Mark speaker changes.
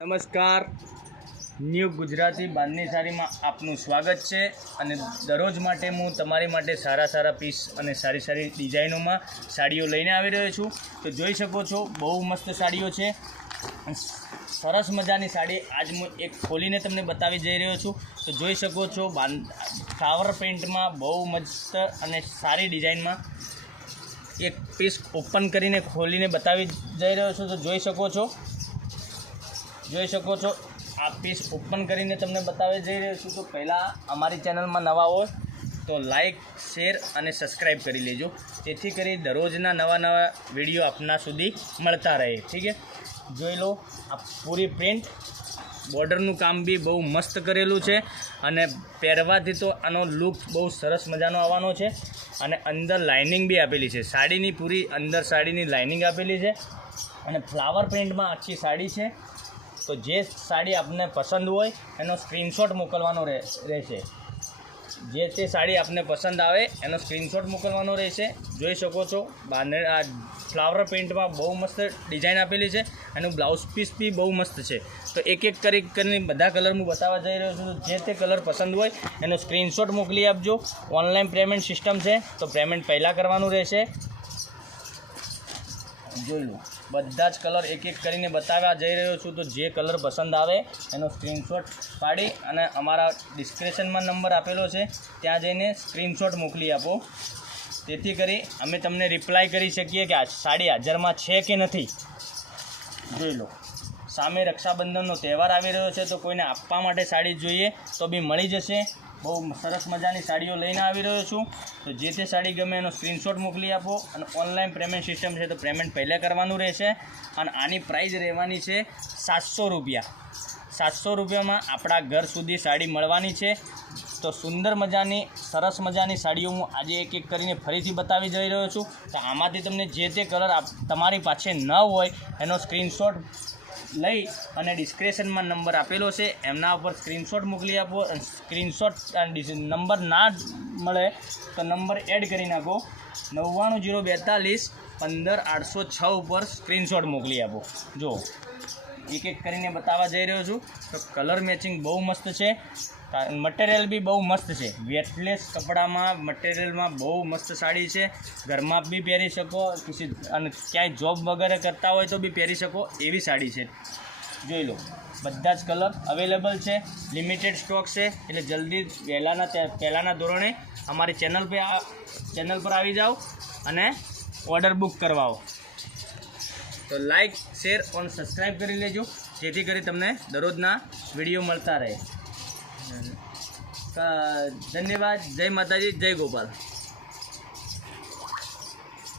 Speaker 1: નમસ્કાર. ન્યૂ ગુજરાતી બાંધની સાડીમાં આપનું સ્વાગત છે અને દરરોજ માટે હું તમારી માટે સારા સારા પીસ અને સારી સારી ડિઝાઇનોમાં સાડીઓ લઈને આવી રહ્યો છું. તો જોઈ શકો છો, બહુ મસ્ત સાડીઓ છે. સરસ મજાની સાડી આજ હું એક ખોલીને તમને બતાવી જઈ રહ્યો છું. તો જોઈ શકો છો બાંધ ફ્લાવર પેન્ટમાં બહુ મસ્ત અને સારી ડિઝાઇનમાં એક પીસ ઓપન કરીને ખોલીને બતાવી જઈ રહ્યો છું. તો જોઈ શકો છો. જોઈ શકો છો, આ પીસ ઓપન કરીને તમને બતાવી જઈ રહ્યો છું. તો પહેલાં અમારી ચેનલમાં નવા હોય તો લાઇક શેર અને સબસ્ક્રાઈબ કરી લેજો. જેથી કરી દરરોજના નવા નવા વીડિયો આપના સુધી મળતા રહે. ઠીક છે? જોઈ લો, આ પૂરી પ્રિન્ટ બોર્ડરનું કામ બી બહુ મસ્ત કરેલું છે અને પહેરવાથી તો આનો લુક બહુ સરસ મજાનો આવવાનો છે અને અંદર લાઇનિંગ બી આપેલી છે. સાડીની પૂરી અંદર સાડીની લાઇનિંગ આપેલી છે અને ફ્લાવર પ્રિન્ટમાં આખી સાડી છે. તો જે સાડી આપને પસંદ હોય, એનો સ્ક્રીનશોટ મોકલવાનો રહે, રહેશે. જે તે સાડી આપને પસંદ આવે, એનો સ્ક્રીનશોટ મોકલવાનો રહેશે. જોઈ શકો છો બાંધણી આ ફ્લાવર પ્રિન્ટમાં બહુ મસ્ત ડિઝાઇન આપેલી છે, એનું બ્લાઉઝ પીસ બી બહુ મસ્ત છે. તો એક એક કરી, કરીને બધા કલર હું બતાવવા જઈ રહ્યો છું, જે તે કલર પસંદ હોય, એનો સ્ક્રીનશોટ મોકલી આપજો. ઓનલાઈન પેમેન્ટ સિસ્ટમ છે, તો પેમેન્ટ પહેલાં કરવાનું રહેશે. જોઈ લો. બધા જ કલર એક એક કરીને બતાવવા જઈ રહ્યો છું. તો જે કલર પસંદ આવે એનો સ્ક્રીનશોટ પાડી અને અમારા ડિસ્ક્રિપ્શનમાં નંબર આપેલો છે. ત્યાં જઈને સ્ક્રીનશોટ મોકલી આપો. તેથી કરી અમે તમને રિપ્લાય કરી શકીએ કે આ સાડી હાજરમાં છે કે નથી. જોઈ લો. સામે રક્ષાબંધનનો તહેવાર આવી રહ્યો છે, તો કોઈને આપવા માટે સાડી જોઈએ, તો બી મળી જશે. બહુ સરસ મજાની સાડીઓ લઈને આવી રહ્યો છું. તો જે તે સાડી ગમે એનો સ્ક્રીનશોટ મોકલી આપો અને ઓનલાઈન પેમેન્ટ સિસ્ટમ છે, તો પેમેન્ટ પહેલાં કરવાનું રહેશે અને આની પ્રાઇસ રહેવાની છે સાતસો રૂપિયા. સાતસો રૂપિયામાં આપણા ઘર સુધી સાડી મળવાની છે. તો સુંદર મજાની, સરસ મજાની સાડીઓ હું આજે એક એક કરીને ફરીથી બતાવી જઈ રહ્યો છું. તો આમાંથી તમને જે તે કલર તમારી પાસે ન હોય, એનો સ્ક્રીનશોટ લઈ અને ડિસ્ક્રિપ્શનમાં નંબર આપેલો છે. એમના ઉપર સ્ક્રીનશોટ મોકલી આપો સ્ક્રીનશોટ નંબર ના મળે તો નંબર એડ કરી નાખો. નવ્વાણું જીરો બેતાલીસ પંદર આઠસો છ ઉપર સ્ક્રીનશોટ મોકલી આપો. જો એક એક કરીને બતાવવા જઈ રહ્યો છું. તો કલર મેચિંગ બહુ મસ્ત છે. મટીરિયલ બી બહુ મસ્ત છે. વેટલેસ કપડામાં મટીરિયલમાં બહુ મસ્ત સાડી છે. ઘરમાં બી પહેરી શકો, કિસી, અને ક્યાંય જોબ વગેરે કરતા હોય તો બી પહેરી શકો એવી સાડી છે. જોઈ લો, બધા જ કલર અવેલેબલ છે. લિમિટેડ સ્ટોક છે. એટલે જલ્દી પહેલાંના પહેલાંના ધોરણે અમારી ચેનલ પર ચેનલ પર આવી જાઓ અને ઓર્ડર બુક કરવાઓ. તો લાઇક શેર અને સબસ્ક્રાઈબ કરી લેજો. જેથી કરી તમને દરરોજના વીડિયો મળતા રહે. ધન્યવાદ. જય માતાજી, જય ગોપાલ.